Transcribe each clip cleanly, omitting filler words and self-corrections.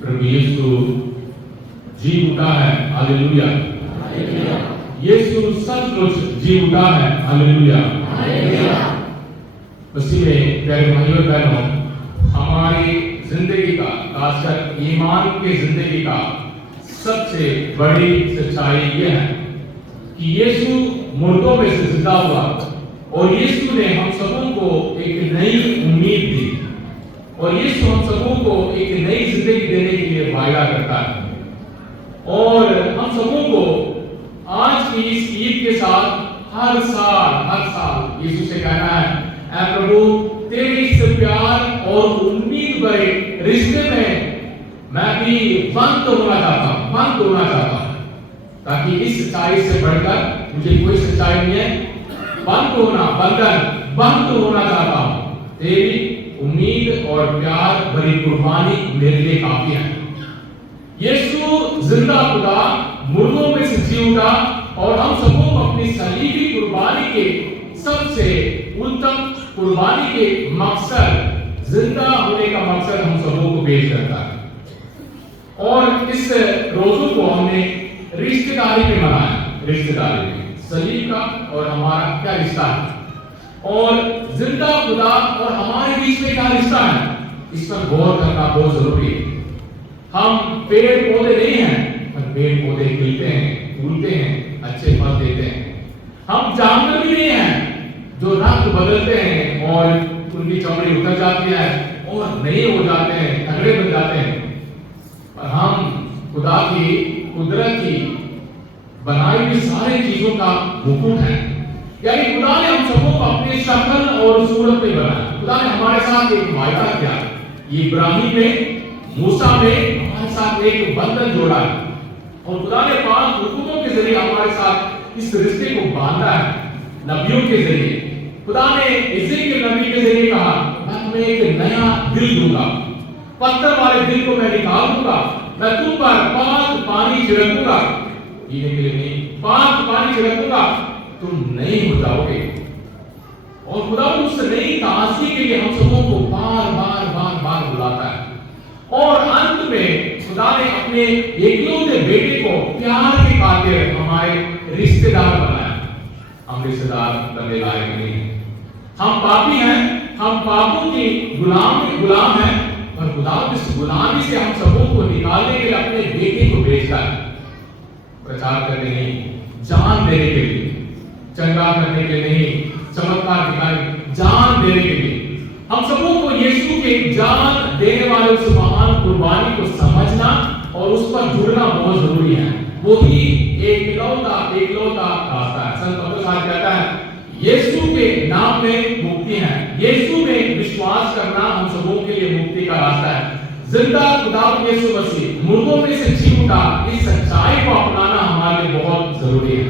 प्रभु यीशु जी उठा है, हालेलुया। यीशु सचमुच जी उठा है, हालेलुया। मसीह में प्यारे भाइयों और बहनों, हमारी जिंदगी का, खासकर ईमान की जिंदगी का सबसे बड़ी सच्चाई यह है कि यीशु मुर्दों में से जिंदा हुआ और यीशु ने हम सबों को एक नई उम्मीद दी और यीशु हम सबों को एक नई जिंदगी देने के लिए वायदा करता है। और हम सबों को आज की इस ईद के साथ हर साल यीशु से कहना है, ऐ प्रभु तेरे इस प्यार और उम्मीद भरे रिश्ते में मैं भी बंद होना चाहता हूं, ताकि इस सच्चाई से बढ़कर मुझे कोई सच्चाई नहीं है। बंद होना चाहता हूं। तेरी उम्मीद और प्यार भरी कुर्बानी मेरे लिए काफी है। यीशु जिंदा खुदा मुर्दों में से जी उठा और हम सबको अपनी सलीबी कुर्बानी के सबसे उत्तम कुर्बानी के मकसद, जिंदा होने का मकसद हम सबों को पेश करता है। और इस रोजों को हमने रिश्तेदारी में मनाया, रिश्तेदारी में सलीब का और हमारा क्या रिश्ता है और जिंदा खुदा और हमारे बीच में क्या रिश्ता है, इस पर गौर करना बहुत जरूरी है। हम पेड़ पौधे नहीं हैं, पर पेड़ पौधे खिलते हैं, फूलते हैं, अच्छे फल देते हैं। हम जानवर भी नहीं हैं जो रंग बदलते हैं और उनकी चमड़ी उतर जाती है और नए हो जाते हैं, तगड़े बन जाते हैं। पर हम खुदा की कुदरत की बनाई हुई सारी चीजों का मुकुट है। यानी खुदा ने हम सबको अपनी शक्ल और सूरत में बनाया। खुदा ने हमारे साथ एक वायदा किया, इब्राहिम में, मूसा में हमारे साथ एक बंधन जोड़ा है और खुदा ने 5 हुक्मों के जरिए हमारे साथ इस रिश्ते को बांधा है। नबियों के जरिए खुदा ने इज़राइल नबी के जरिए कहा, मैं तुम्हें एक नया दिल दूंगा, पत्थर वाले दिल को मैं निकाल दूंगा, मैं तुम पर 5 पानी छिड़कूंगा, पीने के लिए नहीं, 5 पानी छिड़कूंगा, तुम नहीं हो जाओगे। और खुदा उस नई ताज़गी के लिए हम सबों को बार बार बुलाता है। और अंत में खुदा ने अपने एकलौते बेटे को प्यार के खातिर हमारे रिश्तेदार बनाया। हम रिश्तेदार बनने लायक नहीं हैं, हम पापी हैं, हम पापों की गुलाम हैं, पर खुदा इस गुलामी से हम सबों को निकालने के लिए अपने बेटे को भेजा है, प्रचार करने नहीं, जान देने के लिए, चंगा करने के लिए नहीं, चमत्कार दिखाने, जान देने के लिए। हम सबों को यीशु के जान देने वाले उस महान कुर्बानी को समझना और उस पर जुड़ना बहुत जरूरी है। वो ही एकलौता रास्ता है। संत पौलुस कहता है, यीशु के नाम में मुक्ति है। यीशु में विश्वास करना हम सबों के लिए मुक्ति का रास्ता है। जिंदा खुदा यीशु मसीह मुर्दों में से जी उठा, इस सच्चाई को अपनाना हमारे लिए बहुत जरूरी है।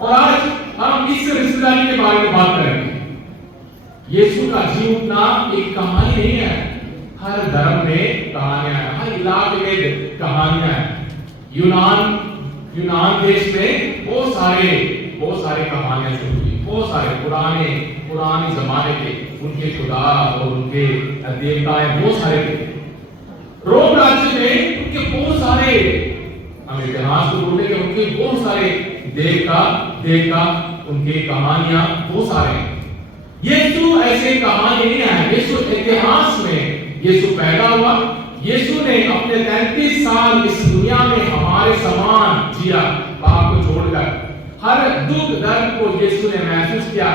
और आज हम इस रिश्तेदारी के बारे में बात करेंगे। यीशु का जी उठना एक कहानी नहीं है, हर धर्म में कहानियां हैं, हर इलाके में कहानियां हैं। यूनान देश में बहुत सारे कहानियां जुड़ी, बहुत सारे पुराने जमाने के उनके खुदा और उनके देवताएं बहुत सारे थे। रोम राज्य में उनके बहुत सारे, हम इतिहास को बोलते हैं, उनके बहुत सारे देवता उनके कहानियां बहुत सारे हैं। यीशु ऐसे कहानी नहीं है, यीशु इतिहास में यीशु पैदा हुआ। यीशु ने अपने 33 साल इस दुनिया में हमारे समान जिया, पाप को छोड़कर। हर दुख दर्द को यीशु ने महसूस किया,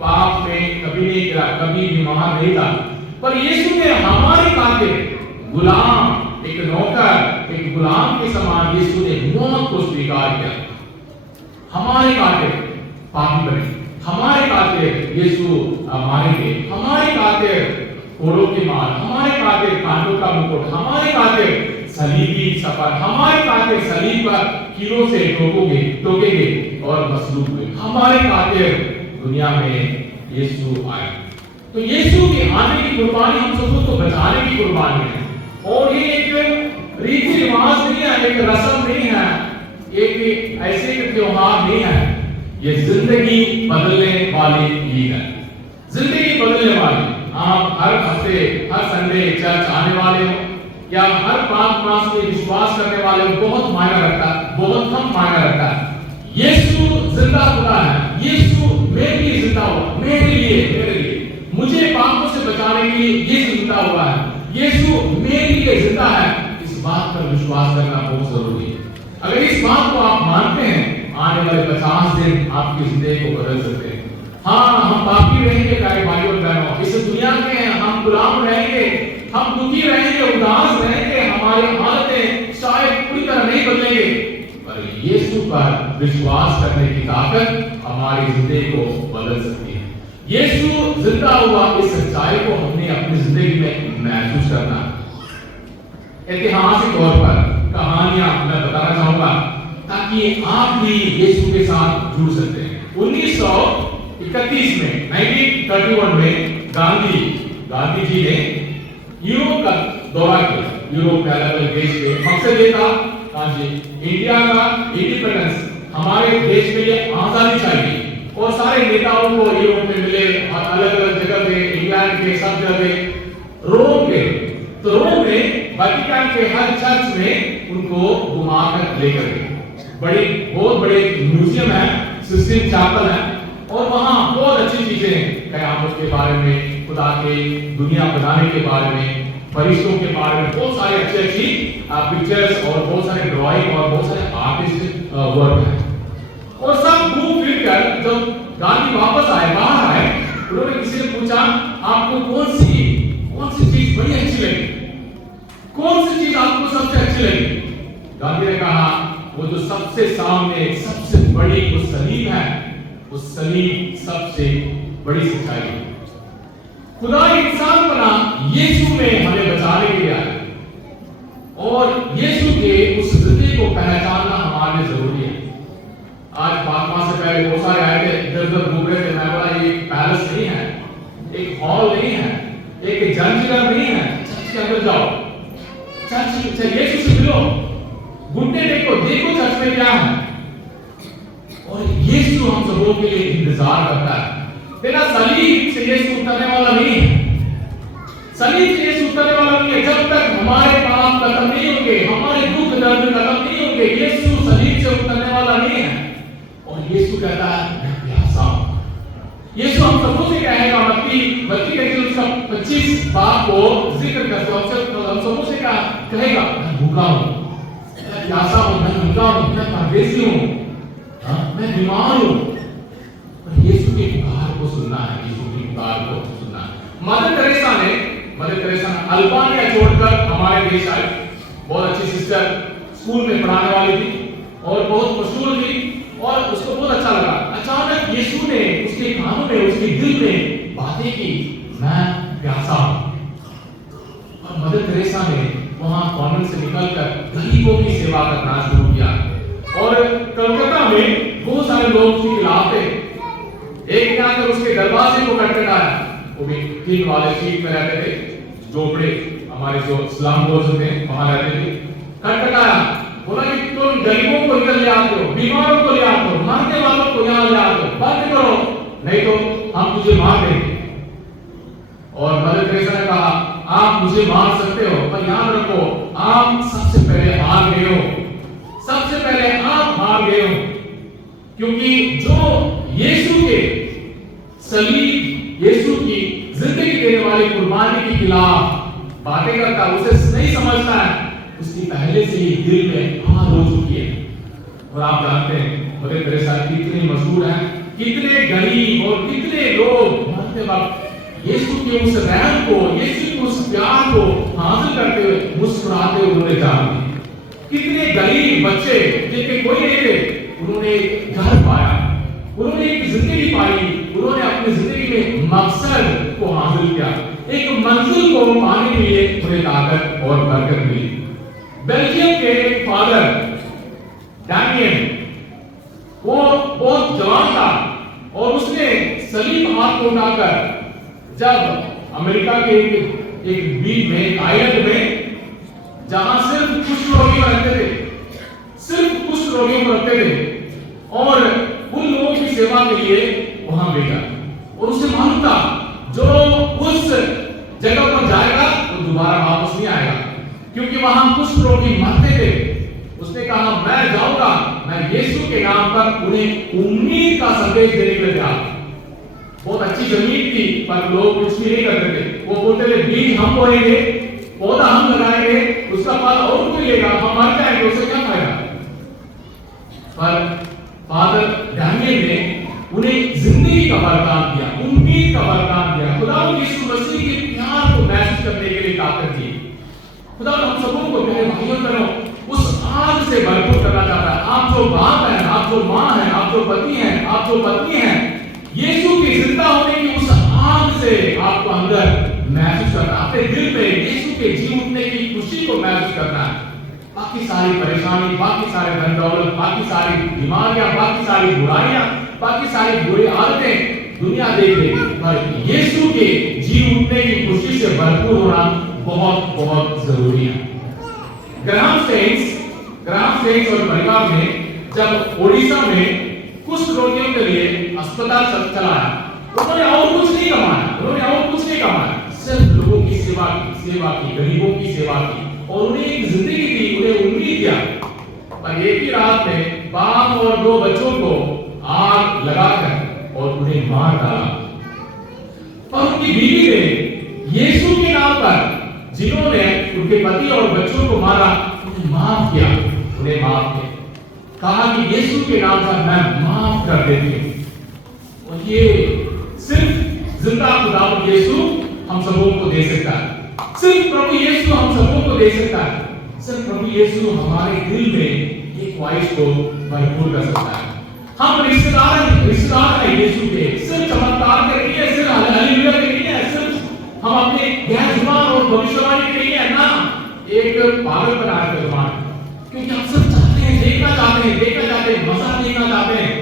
पाप में कभी नहीं गिरा, कभी बीमार नहीं था। पर यीशु ने हमारे खातिर गुलाम, एक नौकर, एक गुलाम के समान यीशु ने मौत को स्वीकार किया। हमारे खातिर पापी बने, हमारे खातिर यीशु मारे गए, हमारे खातिर कोड़ों की मार, हमारे खातिर कांटों का मुकुट, हमारे खातिर सलीबी सफर, हमारे खातिर सलीब पर कीलों से टोकेंगे और मसलूब हुए, हमारे खातिर दुनिया में यीशु आया। तो यीशु के आने की कुर्बानी हम सबको तो बचाने की कुर्बानी है। और ये एक रीति रिवाज नहीं है, एक रस्म नहीं है, एक ऐसे त्योहार नहीं है, ये जिंदगी बदलने वाली ईद है। जिंदगी बदलने वाली। आप हर हफ्ते, हर संडे चर्च आने वाले हो, या हर बात मास में विश्वास करने वाले बहुत मायना रखता है, बहुत कम मायना रखता है। यीशु जिंदा खुदा है, यीशु मेरे लिए जिंदा हुआ, मेरे लिए मुझे पापों से बचाने के लिए यीशु जिंदा हुआ है, यीशु मेरे लिए जिंदा है। इस बात पर विश्वास करना बहुत जरूरी है। अगर इस बात को आप मानते हैं, आने वाले 50 दिन आपकी जिंदगी को बदल सकते हैं। हाँ, हम पापी रहेंगे प्यारे भाइयों और बहनों, इस दुनिया के हम गुलाम रहेंगे, हम दुखी रहेंगे, उदास रहेंगे, हमारी हालतें शायद पूरी तरह नहीं बदलेंगे, पर यीशु पर विश्वास करने की ताकत हमारी जिंदगी को बदल सकती है। यीशु जिंदा हुआ, इस सच्चाई को हमने अपनी जिंदगी में महसूस करना। ऐतिहासिक तौर पर कहानियां मैं बताना चाहूंगा ताकि आप भी यीशु के साथ जुड़ सकते हैं। 1931 में 1931 में गांधी जी ने यूरोप का दौरा किया। यूरोप के अलग अलग देश के मकसद ये था कि इंडिया का इंडिपेंडेंस, हमारे देश के लिए आजादी चाहिए, और सारे नेताओं को यूरोप में मिले, अलग अलग जगह पे, इंग्लैंड के सब जगह रोम के, तो रोम में वेटिकन के हर चर्च में उनको घुमाकर लेकर गए। बहुत बड़े म्यूजियम है, सिस्टीन चैपल है, और वहां बहुत अच्छी चीजें हैं, कयामत के बारे में, खुदा के दुनिया बनाने के बारे में, फरिश्तों के बारे में, बहुत सारे अच्छी पिक्चर्स और बहुत सारे ड्राइंग और बहुत सारे आर्टिस्ट वर्क है। और सब घूम फिर कर जब गांधी वापस आए, बाहर आए, उन्होंने किसी ने पूछा आपको कौन सी चीज बड़ी अच्छी लगी, कौन सी चीज आपको सबसे अच्छी लगी? गांधी ने कहा वो जो सबसे सामने सबसे बड़ी वो सलीब है, वो सलीब सबसे बड़ी सच्चाई है। खुदा इंसान बना, यीशु में हमें बचाने के लिए आया, और यीशु के उस जिंदगी को पहचानना हमारे लिए जरूरी है। आज फातिमा से पहले बहुत सारे आए थे, इधर उधर घूम रहे थे, मैं बोला ये पैलेस नहीं है, एक हॉल नहीं है, एक जंजीर नहीं है, चर्च के अंदर जाओ, चर्च यीशु से मिलो, घुटने देखो चर्च में क्या है। और यीशु हम सबों के लिए इंतजार करता है। तेरा सलीब से यीशु उतरने वाला नहीं है, सलीब से यीशु उतरने वाला नहीं है। जब तक हमारे पाप खत्म नहीं होंगे, हमारे दुख दर्द खत्म नहीं होंगे, यीशु सलीब से उतरने वाला नहीं है। और यीशु कहता है मैं प्यासा हूं। यीशु हम सबों से कहेगा, मत्ती के उसका 25 बात को जिक्र करते हैं, हम सबों से कहेगा मैं भूखा हूं, मैं प्यासा हूं, मैं नंगा हूं, मैं परदेसी हूं, मैं बीमार हूं। पर यीशु की पुकार को सुनना है, यीशु की पुकार को सुनना है। मदर तेरेसा ने अल्बानिया छोड़कर हमारे देश आई। बहुत अच्छी सिस्टर, स्कूल में पढ़ाने वाली थी और बहुत मशहूर थी, और उसको बहुत अच्छा लगा। अचानक यीशु ने उसके कानों में, उसके दिल में बातें की, मैं प्यासा हूं। और मदर तेरेसा ने वहां कॉन्वेंट से निकलकर गरीबों की सेवा करना शुरू किया। और कलकत्ता में बहुत सारे लोग उसके खिलाफ थे। एक ने आकर उसके दरवाजे को खटखटाया, वो भी टीन वाले सीट में रहते थे, झोपड़े, हमारे जो स्लम बोलते हैं वहां रहते थे। खटखटाया, बोला कि तुम गरीबों को इधर ले आते हो, बीमारों को ले आते हो, मरने वालों को यहाँ ले आते हो, बंद करो नहीं तो हम तुझे मार देंगे। और मदर तेरेसा ने कहा आप मुझे मार सकते हो, पर याद रखो आप सबसे पहले हार गए हो, सबसे पहले आप हार गए हो। क्योंकि जो यीशु के सलीब, यीशु की जिंदगी देने वाली कुर्बानी के खिलाफ बातें करता है, उसे नहीं समझता है, उसकी पहले से ही दिल में हार हो चुकी है। और आप जानते हैं मदर तेरेसा कितने मशहूर हैं, कितने गरीब और कितने लोग मरते वक्त यीशु के उस रहम को, यीशु के उस प्यार को हासिल करते हुए मुस्कुराते हुए उन्होंने जान दी। कितने गरीब बच्चे जिनके कोई नहीं थे, उन्होंने घर पाया, उन्होंने एक जिंदगी पाई, उन्होंने अपनी जिंदगी में मकसद को हासिल किया, एक मंजिल को पाने के लिए उन्हें ताकत और बरकत मिली। बेल्जियम के फादर डैनियल, वो बहुत जवान था, और उसने सलीब हाथ को उठाकर जब अमेरिका के एक द्वीप में, आइलैंड में, जहां सिर्फ कुष्ठ रोगी रहते थे, सिर्फ कुष्ठ रोगियों को रखते थे, और उन लोगों की सेवा के लिए वहां भेजा। और उसे मालूम था जो उस जगह पर जाएगा वो दोबारा वापस नहीं आएगा, क्योंकि वहां कुछ रोगी मरते थे। उसने कहा मैं जाऊंगा, मैं यीशु के नाम पर उन्हें उम्मीद का संदेश देने के लिए गया। बहुत अच्छी जमीन थी पर लोग कुछ भी नहीं करते थे। वो बोलते थे बीज हम बोएंगे, पौधा हम लगाएंगे, उसका फल और कोई लेगा, हम मर जाएंगे, उससे क्या फायदा। पर फादर डैनियल ने उन्हें जिंदगी का वरदान दिया, उम्मीद का वरदान दिया। खुदा यीशु मसीह के प्यार को महसूस करने के लिए ताकत दी। खुदा हम सबों को प्यारे भाइयों बहनों उस आग से भरपूर करना चाहता है। आप जो बाप हैं, आप जो माँ हैं, आप जो पति हैं, आप जो पत्नी हैं, यीशु के जिंदा होने की उस आग से आपको अंदर महसूस करना, अपने दिल में यीशु के जी उठने की खुशी को महसूस करना है। बाकी सारी परेशानी, बाकी सारे धन दौलत, बाकी सारी बीमारियां, बाकी सारी बुराइयां, बाकी सारी बुरी आदतें दुनिया देख लेगी, पर यीशु के जी उठने की खुशी से भरपूर होना बहुत बहुत जरूरी है। ग्राम सेंट्स और परिवार ने जब ओडिशा में कुछ रोगियों के लिए अस्पताल चलाया, उन्होंने और कुछ नहीं कमाया, सिर्फ लोगों की सेवा की, गरीबों की सेवा की, और उन्हें एक जिंदगी दी, उन्हें उम्मीद दिया। पर एक ही रात में बाप और 2 बच्चों को आग लगाकर और उन्हें मार डाला। पर उनकी बीवी ने यीशु के नाम पर जिन्होंने उनके पति और बच्चों को मारा, उन्हें माफ किया, कहा कि यीशु के नाम पर मैं माफ कर देती हूं। और ये सिर्फ जिंदा खुदा यीशु हम सबों को दे सकता है, सिर्फ प्रभु यीशु हम सबों को दे सकता है, सिर्फ प्रभु यीशु हमारे दिल में एक ख्वाहिश को भरपूर कर सकता है। हम रिश्तेदार हैं यीशु के, सिर्फ चमत्कार के लिए, सिर्फ हालेलुया के लिए, सिर्फ हम अपने गैर जुबान और भविष्यवाणी के लिए ना, एक पागल बना के जुबान, क्योंकि हम सब चाहते हैं, देखना चाहते हैं, मजा देखना चाहते हैं।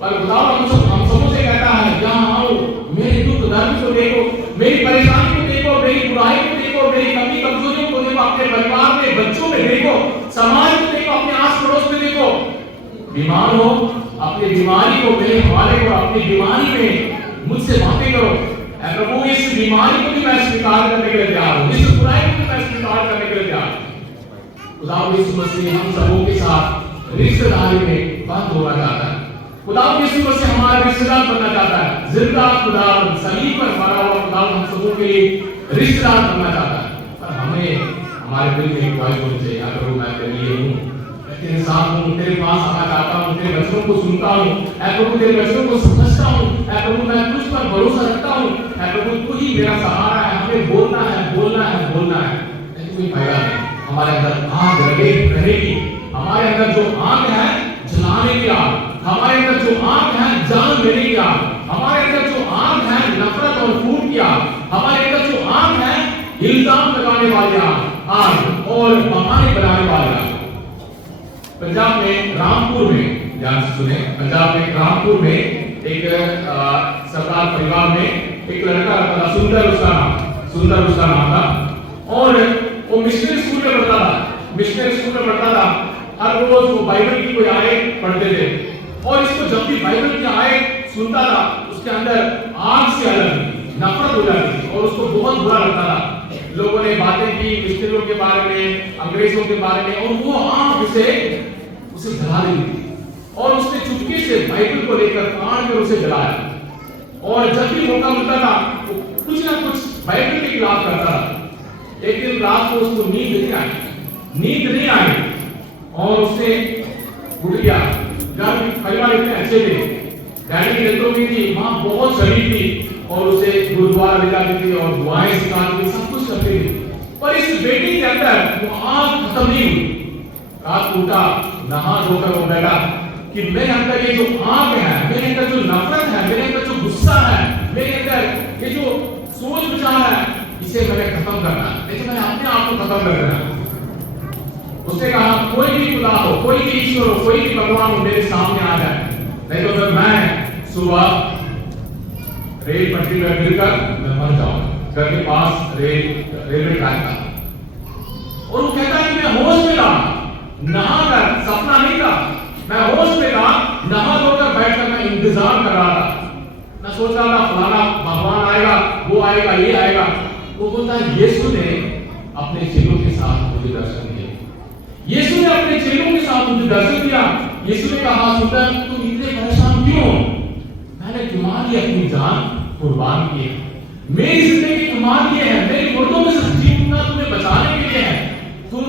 पर खुदा हम सबों से कहता है, यहाँ आओ, मेरे दुख दर्द को देखो, मेरी परेशानी को देखो, मेरी बुराई को देखो, मेरी कमी कमजोरियों को देखो, अपने परिवार में, बच्चों में देखो, समाज में देखो, अपने आस पड़ोस में देखो। बीमार हो, अपनी बीमारी को मेरे हवाले करो, अपनी बीमारी में मुझसे बातें करो। प्रभु इस बीमारी को भी मैं स्वीकार करने के लिए तैयार हूँ, इस बुराई को भी मैं स्वीकार करने के लिए तैयार हूँ। खुदा यीशु मसीह हम सबों के साथ रिश्तेदारी में बंद होना चाहता है। खुदा यीशु मसीह हमारा रिश्तेदार बनना चाहता है। जिंदा खुदा, सलीब पर मरा हुआ खुदा हम सबों के लिए रिश्तेदार बनना चाहता है। पर हमें हमारे दिल में एक ख्वाहिश होनी चाहिए, प्रभु मैं तेरे लिए हूँ, तेरे साथ हूँ, तेरे पास आना चाहता हूँ, तेरे वचनों को सुनता हूँ, प्रभु तेरे वचनों को समझता हूँ, प्रभु मैं तुझ पर भरोसा रखता हूँ, प्रभु तू ही मेरा सहारा है, हमें बोलना है। लेकिन कोई फायदा नहीं, हमारे अंदर आग रहेगी, हमारे अंदर जो आग है जलाने की आग, हमारे अंदर जो आग है जान लेने की आग, हमारे अंदर जो आग है नफरत और फूट की आग, हमारे अंदर जो आग है इल्जाम लगाने वाली आग और बहाने बनाने वाली आग। पंजाब में रामपुर में, ध्यान से सुने, पंजाब में रामपुर में एक सरदार परिवार में एक लड़का रहता था, सुंदर उसका नाम था, और वो मिशनरी स्कूल में पढ़ता था। हर रोज वो बाइबल की कोई आयत पढ़ते थे, और इसको जब भी बाइबल की आयत सुनता था, उसके अंदर आग से अलग नफरत हो जाती थी और उसको बहुत बुरा लगता था। लोगों ने बातें की मिशनरियों के बारे में, अंग्रेजों के बारे में, और वो आग उसे जला दी और उसने चुपके से बाइबल को लेकर कान में उसे जलाया। और जब भी मौका मिलता था वो कुछ ना कुछ बाइबल के खिलाफ करता था। एक दिन रात को उसको नींद नहीं आई और उसने उठ गया। घर परिवार इतने अच्छे थे, डैडी की डेथ हुई थी, माँ बहुत शरीफ थी और उसे गुरुद्वारा ले जाती थी और दुआएं सिखाती थी, सब कुछ करती थी। पर इस बेटी के अंदर वो आग खत्म नहीं हुई। रात उठा, नहा धोकर वो बैठा कि मेरे अंदर ये जो आग है, मेरे अंदर जो नफरत है, मेरे अंदर जो गुस्सा है, मेरे अंदर ये जो सोच विचार है, इसे मैंने खत्म करना है, लेकिन मैंने अपने आप को खत्म कर देना। उसने कहा कोई भी खुदा हो, कोई भी ईश्वर हो, कोई भी भगवान हो मेरे सामने आ जाए, नहीं तो फिर मैं सुबह रेल पटरी पर गिरकर मैं मर जाऊंगा। घर के पास रेलवे ट्रैक था और वो कहता है कि मैं होश में था, नहाकर, सपना नहीं था, मैं होश में था, नहा धोकर बैठकर मैं इंतजार कर रहा था। मैं सोच रहा था फलाना भगवान आएगा, वो आएगा, ये आएगा। वो बोलता है यीशु ने अपने चेलों के साथ मुझे दर्शन दिए। यीशु ने अपने चेलों के साथ मुझे दर्शन दिया। यीशु ने कहा, सुंदर तुम इतने परेशान क्यों हो? मैंने तुम्हारे लिए अपनी जान कुर्बान की है, मेरी जिंदगी तुम्हारे लिए है, मेरी मुर्दों में से जीवना तुम्हें बचाने के लिए है। तुम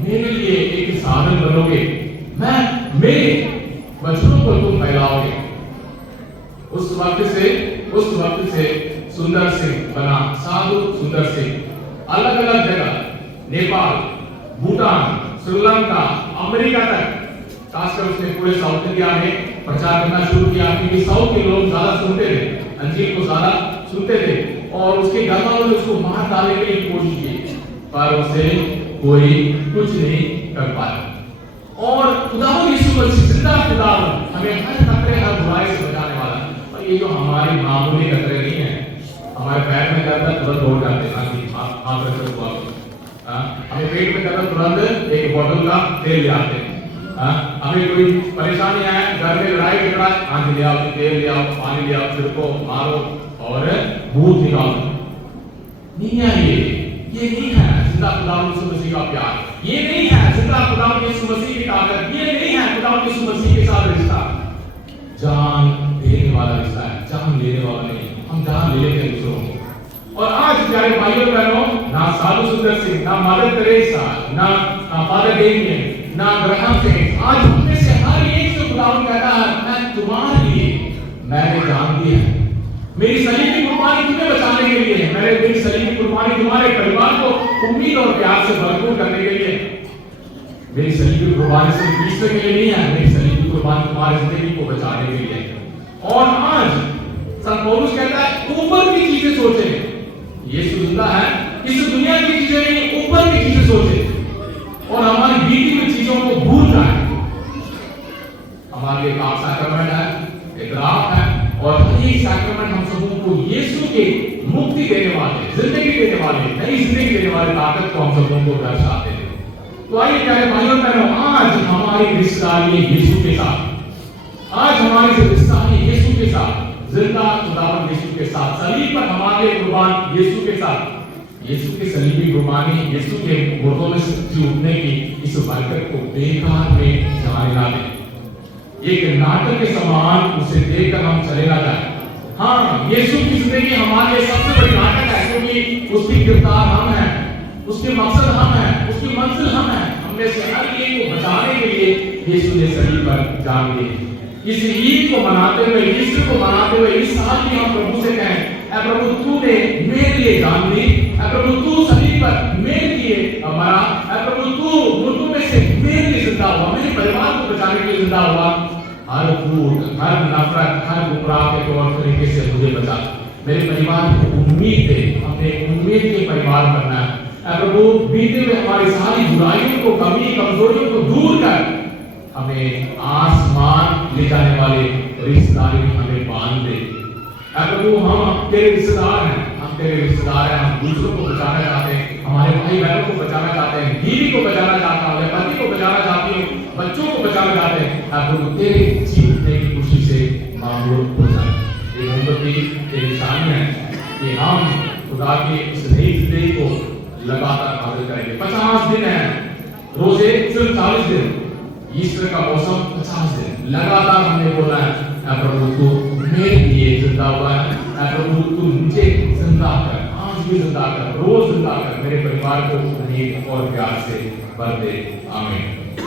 मेरे लिए एक साधन बनोगे, मैं मेरे वचनों को तुम फैलाओगे। उस वक्त से सुंदर सिंह बना साधु सुंदर सिंह। अलग अलग जगह, नेपाल, भूटान, श्रीलंका, अमेरिका तक, खासकर उसने पूरे साउथ इंडिया में प्रचार करना शुरू किया, क्योंकि साउथ के लोग ज्यादा सुनते थे, अंजील को ज्यादा सुनते थे, और उसके घर वालों ने उसको मार डालने के लिए कोशिश की, पर उसे कोई कुछ नहीं कर पाया। और खुदावंद यीशु मसीह जिंदा खुदावंद हमें हर खतरे, हर बुराई से बचाने वाला। और ये जो हमारी मामूली खतरे नहीं है, हमारे पैर में दर्द है तुरंत दौड़ जाते हैं, हमें पेट में दर्द तुरंत एक बोतल का तेल ले आते हैं। हमें कोई परेशानी आए, घर में लड़ाई झगड़ा, आंधी ले आओ, तेल ले आओ, पानी ले आओ, छिड़को, मारो और भूत निकालो। नहीं है ये नहीं है जिंदा खुदावंद यीशु मसीह का प्यार, ये नहीं है जिंदा खुदावंद यीशु मसीह की ताकत, ये नहीं है खुदावंद यीशु मसीह के साथ रिश्ता। जान देने वाला रिश्ता है, जान लेने वाला नहीं। हम जान ले लेते हैं दूसरों को। और आज प्यारे भाइयों बहनों, ना साधु सुंदर सिंह, ना मदर तेरेसा, ना फादर डेमियन, ना ग्रहम सिंह, आज उनमें से हर एक से खुदावंद कहता है, मैं तुम्हारे लिए मैंने जान दी है, मेरी सलीब की कुर्बानी तुम्हें बचाने के लिए है, मेरी सलीब की कुर्बानी तुम्हारे परिवार को उम्मीद और प्यार से भरपूर करने के लिए। मेरी सलीब की कुर्बानी सिर्फ बीसवे के लिए नहीं है, मेरी सलीब की कुर्बानी तुम्हारी जिंदगी को बचाने के लिए है। और आज संत पौलुस कहता है, ऊपर की चीजें सोचे। यीशु जिंदा है, इस दुनिया की चीजें नहीं, ऊपर की चीजें सोचे और हमारी बीती हुई चीजों को भूल जाए। हमारे लिए पाप सैक्रामेंट है, इकरार है, और यही सैक्रामेंट हम सबों को यीशु के मुक्ति देने वाले, जिंदगी देने वाले, नई जिंदगी देने वाले ताकत को हम सबों को दर्शाते हैं। तो आइए प्यारे भाइयों बहनों, आज हमारी रिश्तेदारी है यीशु के साथ, आज हमारी रिश्तेदारी है यीशु के साथ, जिंदा खुदावंद यीशु के साथ, सलीब पर हमारे कुर्बान यीशु के साथ। यीशु की सलीबी कुर्बानी, यीशु के मुर्दों में से उठने की इस बरकत को बेकार में जाने ना दें। एक नाटक के समान उसे देखकर हम चले ना जाए। हाँ, यीशु की जिंदगी हमारे लिए सबसे बड़ी नाटक है, क्योंकि उसकी किरदार हम हैं, उसके मकसद हम हैं, उसकी मंजिल हम हैं। हमने से हर एक को बचाने के लिए यीशु ने सलीब पर जान दी। इस ईद को मनाते हुए, ईस्टर को मनाते हुए इस साल भी हम प्रभु से कहें, ऐ प्रभु तूने मेरे लिए जान दी, ऐ प्रभु तू सलीब पर मेरे लिए मरा, ऐ प्रभु तू मुर्दों में से मेरे लिए जिंदा हुआ, मेरे परिवार को बचाने के लिए जिंदा हुआ। हर भूत, हर नफरत, हर गुमराह के तौर तरीके से मुझे बचा। मेरे परिवार को उम्मीद दे, हमने उम्मीद के परिवार बनना है। प्रभु बीते हुए हमारी सारी बुराइयों को, कमी कमजोरियों को दूर कर हमें आसमान ले जाने वाले रिश्तेदारी में हमें बांध दे। प्रभु हम तेरे रिश्तेदार हैं, हम तेरे रिश्तेदार हैं, हम दूसरों को बचाना चाहते हैं, हमारे भाई बहनों को बचाना चाहते हैं, बीवी को बचाना चाहता हूँ, पति को बचाना चाहती हूँ, बच्चों को बचाना चाहते हैं। प्रभु तेरे जीवने की खुशी से मामूल हो जाए। ये मोमबत्ती की निशानी है कि हम खुदा की इस नई जिंदगी को लगातार हासिल करेंगे। 50 दिन है, रोजे सिर्फ 40 दिन, ईस्टर का मौसम 50 दिन, लगातार हमने बोला है, प्रभु तू मेरे लिए जिंदा हुआ है, प्रभु तू मुझे जिंदा कर, आज भी जिंदा कर, रोज जिंदा कर, मेरे परिवार को उम्मीद और प्यार से भर दे। आमीन।